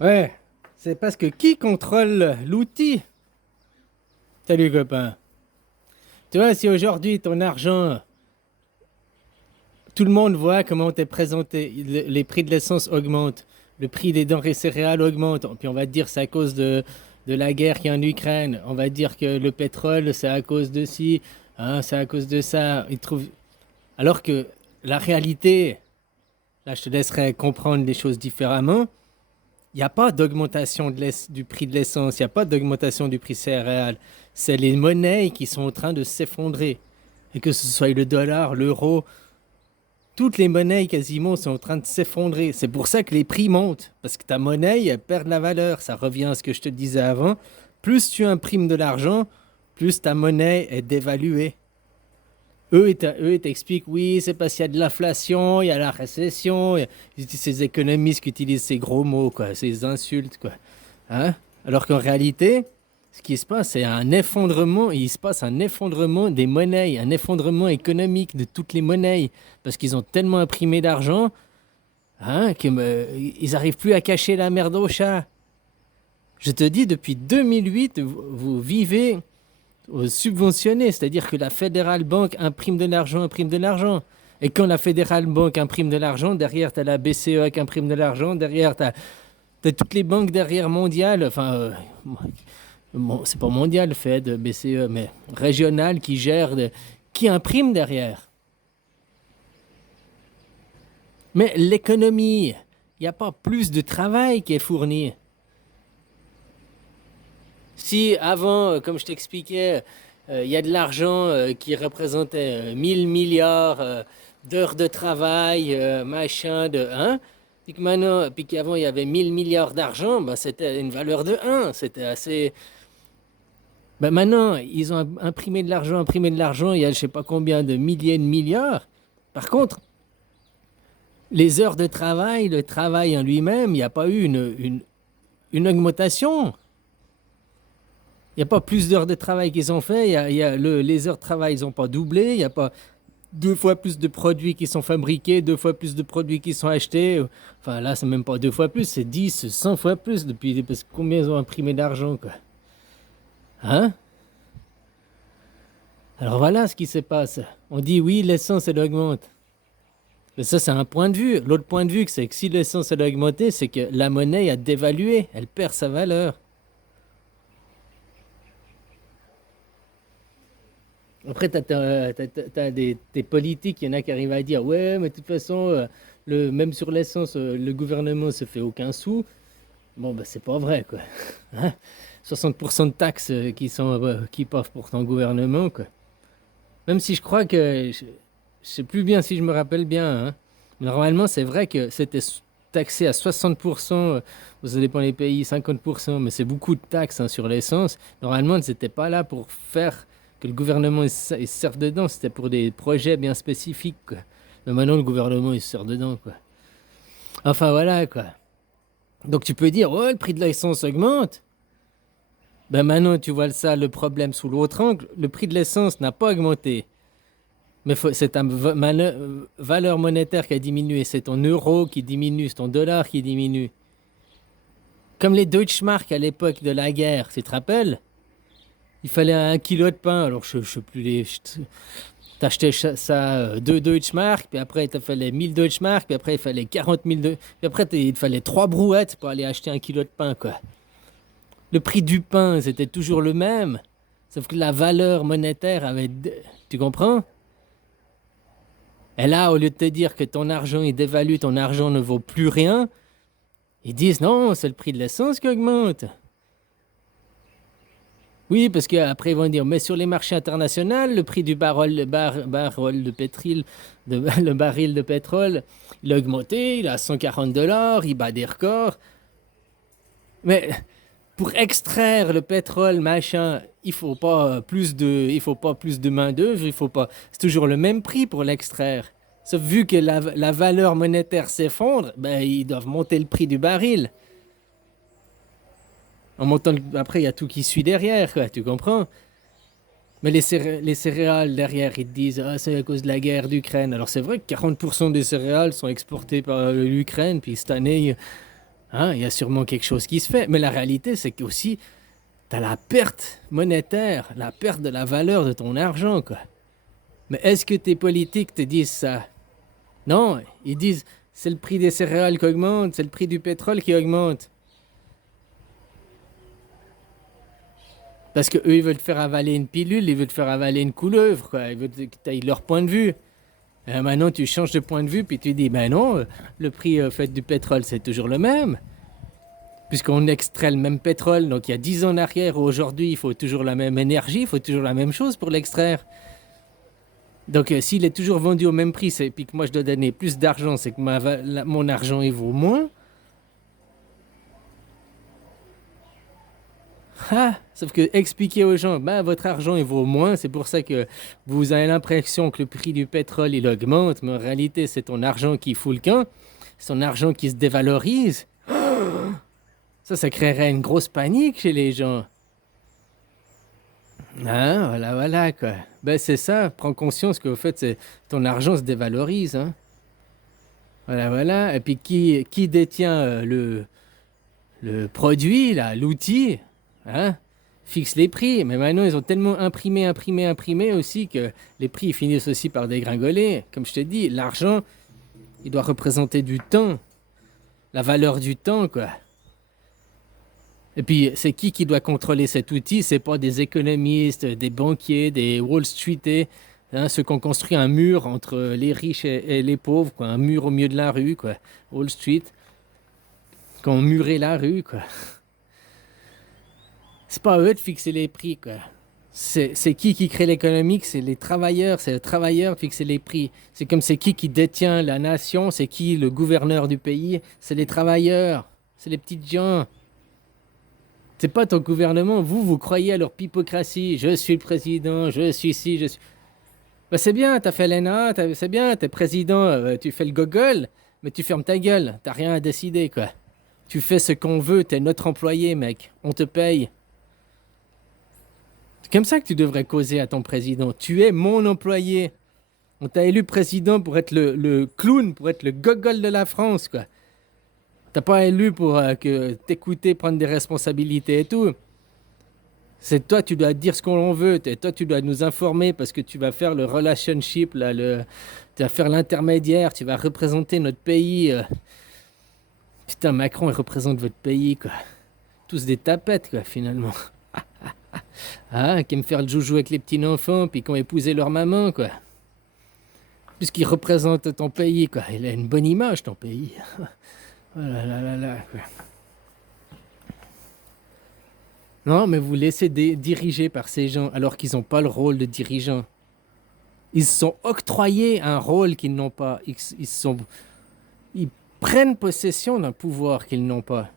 Ouais, c'est parce que qui contrôle l'outil? Salut copain. Tu vois, si aujourd'hui ton argent, tout le monde voit comment t'es présenté, les prix de l'essence augmentent, le prix des denrées céréales augmente, puis on va te dire c'est à cause de la guerre qu'il y a en Ukraine, on va dire que le pétrole c'est à cause de ci, hein, c'est à cause de ça. Alors que la réalité, là je te laisserai comprendre les choses différemment. Il n'y a pas d'augmentation du prix de l'essence, il n'y a pas d'augmentation du prix céréal. C'est les monnaies qui sont en train de s'effondrer. Et que ce soit le dollar, l'euro, toutes les monnaies quasiment sont en train de s'effondrer. C'est pour ça que les prix montent. Parce que ta monnaie, elle perd de la valeur. Ça revient à ce que je te disais avant. Plus tu imprimes de l'argent, plus ta monnaie est dévaluée. Eux, ils t'expliquent, oui, c'est parce qu'il y a de l'inflation, il y a la récession, ces économistes qui utilisent ces gros mots, quoi, ces insultes, quoi. Hein? Alors qu'en réalité, ce qui se passe, c'est un effondrement, il se passe un effondrement des monnaies, un effondrement économique de toutes les monnaies, parce qu'ils ont tellement imprimé d'argent, hein, qu'ils n'arrivent plus à cacher la merde au chat. Je te dis, depuis 2008, vous vivez subventionné, c'est-à-dire que la Federal Bank imprime de l'argent, imprime de l'argent. Et quand la Federal Bank imprime de l'argent, derrière, tu as la BCE qui imprime de l'argent, derrière, tu as toutes les banques derrière mondiales, enfin, c'est pas mondial, Fed, BCE, mais régional qui gère, qui imprime derrière. Mais l'économie, il n'y a pas plus de travail qui est fourni. Si avant, comme je t'expliquais, il y a de l'argent qui représentait 1000 milliards d'heures de travail, machin, de 1, puis que maintenant, puis qu'avant il y avait 1000 milliards d'argent, bah, c'était une valeur de 1. C'était assez. Bah, maintenant, ils ont imprimé de l'argent, il y a je sais pas combien de milliers de milliards. Par contre, les heures de travail, le travail en lui-même, il n'y a pas eu une augmentation. Il n'y a pas plus d'heures de travail qu'ils ont fait. Les heures de travail, ils n'ont pas doublé. Il n'y a pas deux fois plus de produits qui sont fabriqués, deux fois plus de produits qui sont achetés. Enfin, là, c'est même pas deux fois plus, c'est 10, 100 fois plus depuis. Parce que combien ils ont imprimé d'argent, quoi. Hein? Alors voilà ce qui se passe. On dit oui, l'essence, elle augmente. Mais ça, c'est un point de vue. L'autre point de vue, c'est que si l'essence, elle a augmenté, c'est que la monnaie a dévalué. Elle perd sa valeur. Après, t'as des politiques, il y en a qui arrivent à dire, ouais, mais de toute façon, même sur l'essence, le gouvernement se fait aucun sou. Bon, bah, c'est pas vrai, quoi. Hein. 60% de taxes qui passent pour ton gouvernement, quoi. Même si je crois que, je sais plus bien si je me rappelle bien, hein. Mais normalement, c'est vrai que c'était taxé à 60%, ça dépend des pays, 50%, mais c'est beaucoup de taxes hein, sur l'essence. Normalement, c'était pas là pour faire que le gouvernement il se serve dedans, c'était pour des projets bien spécifiques, quoi. Mais maintenant, le gouvernement, il se sert dedans, quoi. Enfin, voilà, quoi. Donc, tu peux dire, ouais, le prix de l'essence augmente. Ben maintenant, tu vois ça, le problème sous l'autre angle, le prix de l'essence n'a pas augmenté. Mais c'est ta valeur monétaire qui a diminué. C'est ton euro qui diminue, c'est ton dollar qui diminue. Comme les Deutschmark à l'époque de la guerre, tu te rappelles? Il fallait 1 kilo de pain. Alors, je sais plus les. T'achetais ça 2 Deutschmark, puis après, il te fallait 1000 Deutschmark, puis après, il fallait 40 000 de. Puis après, il te fallait 3 brouettes pour aller acheter 1 kilo de pain, quoi. Le prix du pain, c'était toujours le même. Sauf que la valeur monétaire avait. Tu comprends? Et là, au lieu de te dire que ton argent est dévalué, ton argent ne vaut plus rien, ils disent non, c'est le prix de l'essence qui augmente. Oui, parce qu'après, ils vont dire, mais sur les marchés internationaux, le prix du baril de pétrole, le baril de pétrole, il a augmenté, il est à 140 dollars, il bat des records. Mais pour extraire le pétrole, machin, il faut pas plus de main-d'œuvre, il faut pas. C'est toujours le même prix pour l'extraire. Sauf vu que la valeur monétaire s'effondre, ben, ils doivent monter le prix du baril. En montant après, il y a tout qui suit derrière, quoi, tu comprends? Mais les céréales derrière, ils te disent ah, c'est à cause de la guerre d'Ukraine. Alors c'est vrai que 40% des céréales sont exportées par l'Ukraine, puis cette année, Hein, il y a sûrement quelque chose qui se fait. Mais la réalité, c'est qu'aussi, tu as la perte monétaire, la perte de la valeur de ton argent, quoi. Mais est-ce que tes politiques te disent ça? Non, ils disent c'est le prix des céréales qui augmente, c'est le prix du pétrole qui augmente. Parce qu'eux, ils veulent te faire avaler une pilule, ils veulent te faire avaler une couleuvre, quoi. Ils veulent que tu ailles leur point de vue. Et maintenant, tu changes de point de vue, puis tu dis, ben non, le prix fait du pétrole, c'est toujours le même. Puisqu'on extrait le même pétrole, donc il y a 10 ans en arrière, aujourd'hui, il faut toujours la même énergie, il faut toujours la même chose pour l'extraire. Donc s'il est toujours vendu au même prix, et puis que moi je dois donner plus d'argent, c'est que mon argent il vaut moins. Ah, sauf que expliquer aux gens, ben, votre argent il vaut moins, c'est pour ça que vous avez l'impression que le prix du pétrole il augmente, mais en réalité c'est ton argent qui fout le camp, c'est ton argent qui se dévalorise. Ça créerait une grosse panique chez les gens. Ah, voilà, voilà, quoi. Ben, c'est ça, prends conscience qu'au fait, ton argent se dévalorise, hein. Voilà, voilà. Et puis, qui détient le produit, là, l'outil, hein, fixe les prix. Mais maintenant, ils ont tellement imprimé aussi que les prix finissent aussi par dégringoler. Comme je t'ai dit, l'argent, il doit représenter du temps, la valeur du temps, quoi. Et puis, c'est qui doit contrôler cet outil? C'est pas des économistes, des banquiers, des Wall Streetais, hein, ceux qui ont construit un mur entre les riches et les pauvres, quoi, un mur au milieu de la rue, quoi. Wall Street, qui ont muré la rue, quoi. C'est pas à eux de fixer les prix, quoi. C'est qui crée l'économie? C'est les travailleurs, c'est le travailleur de fixer les prix. C'est comme c'est qui détient la nation, c'est qui le gouverneur du pays? C'est les travailleurs, c'est les petites gens. C'est pas ton gouvernement, vous croyez à leur pipocratie. Je suis le président, je suis ci, je suis. Bah c'est bien, t'as fait l'ENA, c'est bien, t'es président, tu fais le gogol, mais tu fermes ta gueule, t'as rien à décider, quoi. Tu fais ce qu'on veut, t'es notre employé, mec, on te paye. C'est comme ça que tu devrais causer à ton président. Tu es mon employé. On t'a élu président pour être le clown, pour être le gogol de la France, quoi. T'as pas élu pour que t'écouter, prendre des responsabilités et tout. C'est toi, tu dois dire ce qu'on veut. Toi, tu dois nous informer parce que tu vas faire le relationship, là, tu vas faire l'intermédiaire, tu vas représenter notre pays. Putain, Macron, il représente votre pays, quoi. Tous des tapettes, quoi, finalement. Ah, qui aiment faire le joujou avec les petits enfants, puis qui ont épousé leur maman, quoi. Puisqu'il représente ton pays, quoi. Il a une bonne image, ton pays. Oh là là là là, quoi. Non, mais vous laissez diriger par ces gens alors qu'ils n'ont pas le rôle de dirigeant. Ils se sont octroyés un rôle qu'ils n'ont pas. Ils prennent possession d'un pouvoir qu'ils n'ont pas.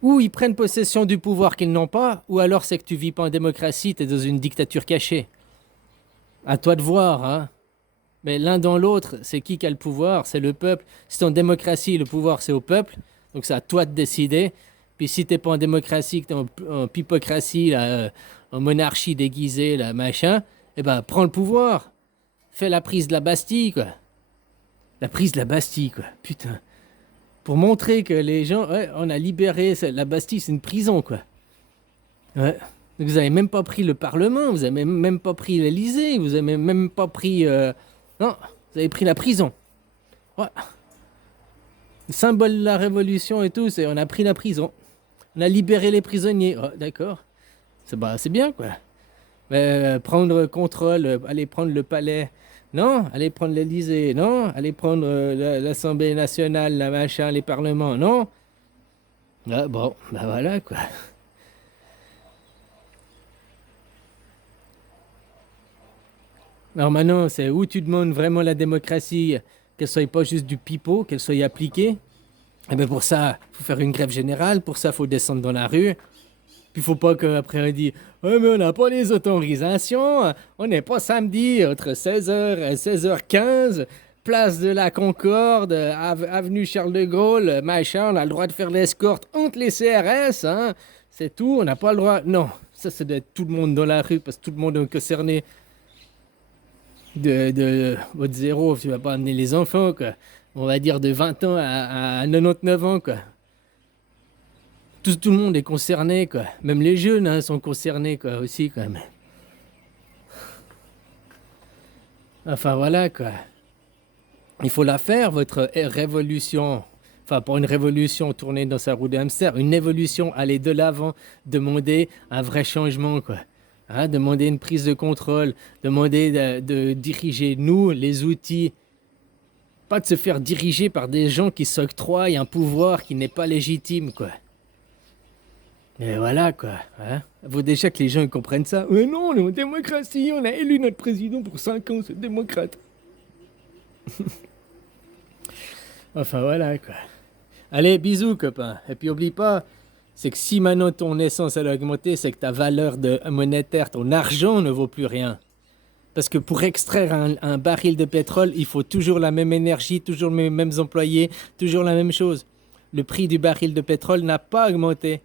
Ou ils prennent possession du pouvoir qu'ils n'ont pas, ou alors c'est que tu vis pas en démocratie, tu es dans une dictature cachée. À toi de voir, hein. Mais l'un dans l'autre, c'est qui a le pouvoir? C'est le peuple. Si t'es en démocratie, le pouvoir c'est au peuple. Donc c'est à toi de décider. Puis si t'es pas en démocratie, que t'es en pipocratie, là, en monarchie déguisée, là, machin, eh ben prends le pouvoir. Fais la prise de la Bastille, quoi. La prise de la Bastille, quoi. Putain. Pour montrer que les gens, ouais, on a libéré la Bastille, c'est une prison, quoi. Ouais. Donc vous avez même pas pris le Parlement, vous avez même pas pris l'Élysée, vous avez même pas pris... Non, vous avez pris la prison. Ouais. Le symbole de la révolution et tout, c'est on a pris la prison. On a libéré les prisonniers. Oh, d'accord. C'est bien, quoi. Mais prendre contrôle, aller prendre le palais. Non, aller prendre l'Élysée. Non, aller prendre l'Assemblée nationale, la machin, les parlements. Non. Ah, bon, ben voilà, quoi. Alors maintenant, c'est où tu demandes vraiment la démocratie, qu'elle soit pas juste du pipeau, qu'elle soit appliquée. Et bien pour ça, il faut faire une grève générale, pour ça, il faut descendre dans la rue. Puis il faut pas qu'après on dise ouais, mais on n'a pas les autorisations, on n'est pas samedi entre 16h et 16h15, place de la Concorde, avenue Charles de Gaulle, machin, on a le droit de faire l'escorte entre les CRS, hein, c'est tout, on n'a pas le droit. Non, ça doit être tout le monde dans la rue parce que tout le monde est concerné. De votre zéro, tu vas pas amener les enfants, quoi. On va dire de 20 ans à 99 ans, quoi. Tout le monde est concerné, quoi. Même les jeunes hein, sont concernés, quoi, aussi, quand même. Enfin, voilà, quoi. Il faut la faire, votre révolution. Enfin, pas une révolution tournée dans sa roue de hamster, une évolution, aller de l'avant, demander un vrai changement, quoi. Hein, demander une prise de contrôle, demander de diriger, nous, les outils, pas de se faire diriger par des gens qui s'octroient un pouvoir qui n'est pas légitime, quoi. Et voilà, quoi. Hein. Faut déjà que les gens comprennent ça. Mais non, on est en démocratie, on a élu notre président pour 5 ans, c'est démocrate. Enfin, voilà, quoi. Allez, bisous, copain. Et puis, oublie pas, c'est que si maintenant ton essence elle a augmenté, c'est que ta valeur monétaire, ton argent ne vaut plus rien. Parce que pour extraire un baril de pétrole, il faut toujours la même énergie, toujours les mêmes employés, toujours la même chose. Le prix du baril de pétrole n'a pas augmenté.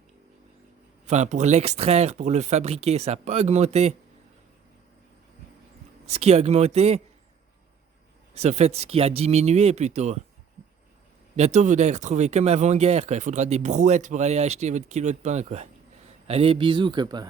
Enfin, pour l'extraire, pour le fabriquer, ça n'a pas augmenté. Ce qui a augmenté, c'est en fait ce qui a diminué plutôt. Bientôt, vous allez retrouver comme avant-guerre, quoi. Il faudra des brouettes pour aller acheter votre kilo de pain, quoi. Allez, bisous, copain.